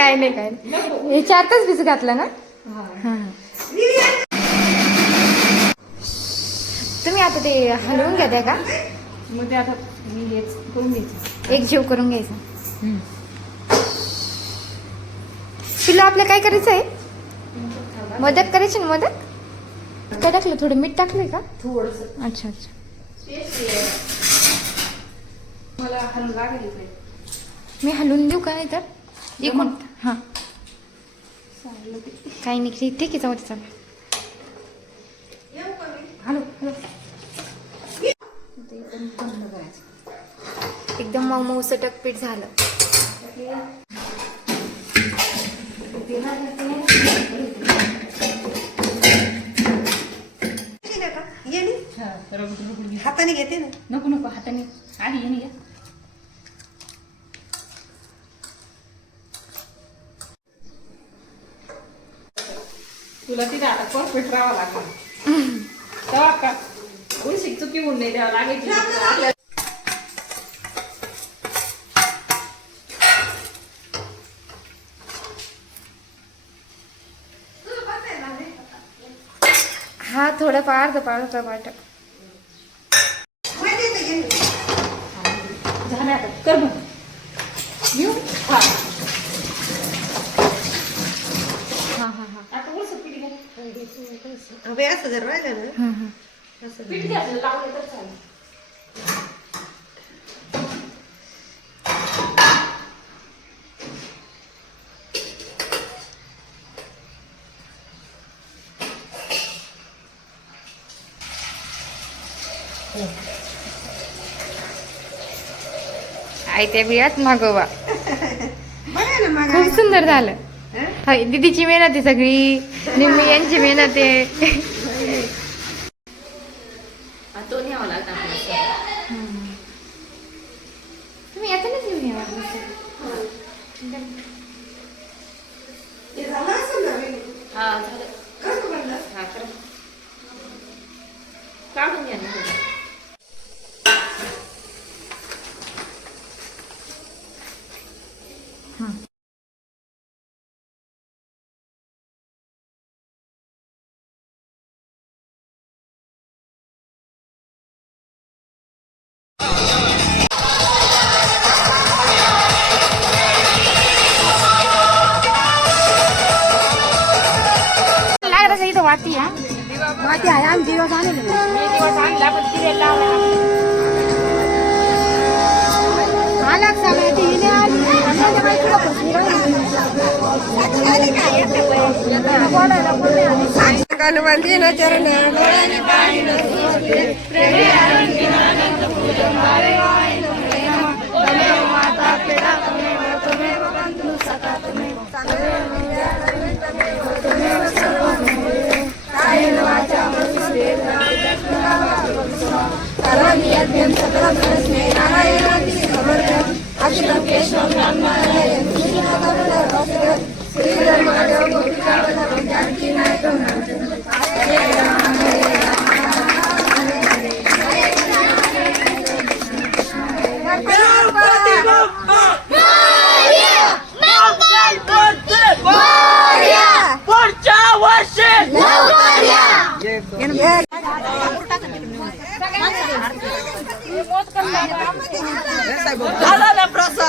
काय नाही काय नाही. हे चार तास भिजत घातलं ना? हा. तुम्ही आता ते हलवून घ्या का? मग ते आता मी हेच करून घ्यायचं. एक जीव करून घ्यायचा. पिल्लू आपलं काय करायचं आहे? मदत करायची ना मदत? काय टाकलं? थोडं मीठ टाकलंय का? थोडस. अच्छा अच्छा. मला इकडे. मी हलवून देऊ का नाही तर? एक मिनिट हां. काही नाही ठीक ठीक आहे जाऊ दे चालेल हॅलो हॅलो. एकदम मऊ मऊ सटक पीठ झालं. हाताने घेते ना. नको नको हाताने. आधी येणे घ्या तुला तिथे आता परफेक्ट राहावं लागणार तेव्हा का? उलशी चुकी होऊन नाही द्यावं लागायची आपल्याला हा थोडं पार पार वाटत झालं आता. कर मग येऊ हा हां हां हां आता उलसं पीठ घ्या अबे असं जर राहिलं ना हां हां असं पीठ घ्यायचं लावलं तर चालेल आयत्या बिळात मागोवा. ना मग खूप सुंदर झालं. हं? हाय, दीदीची मेहनत आहे सगळी. निम्मी यांची मेहनत आहे तो न्यावा लागला आपल्याला तुम्ही येतानाच घेऊन या ते झालं असेल ना वेणी. हा झालं कसं म्हणलं हा करा काढून घ्या ना थोडं. ಬರ್ತೀಯಾ ಬರ್ತೀಯ ಆರಾಮ್ ದಿವಸ ನಾಲ್ಕು ಸಾವಿರ ಹನುಮಂತಿನ ಚರಣ Ala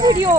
व्हिडिओ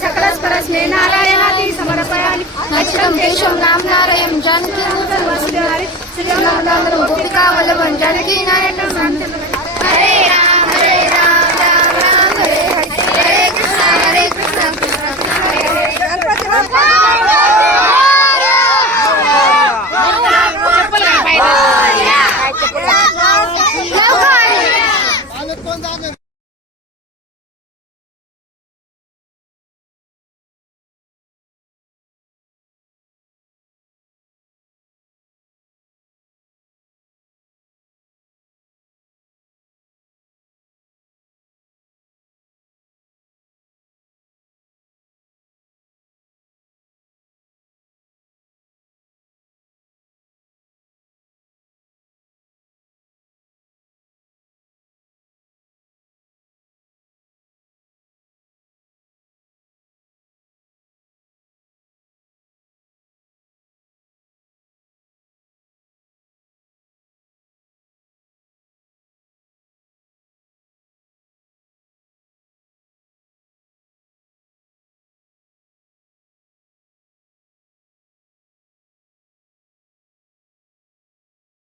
సకల స్పరస్మే నారాయణాది సమర్పయామి అక్షరం దేశం రామ్ నారాయణ జానకి శ్రీరామ్ గోపికా వల్లభం జానకి నారాయణ హరే రామ Empire!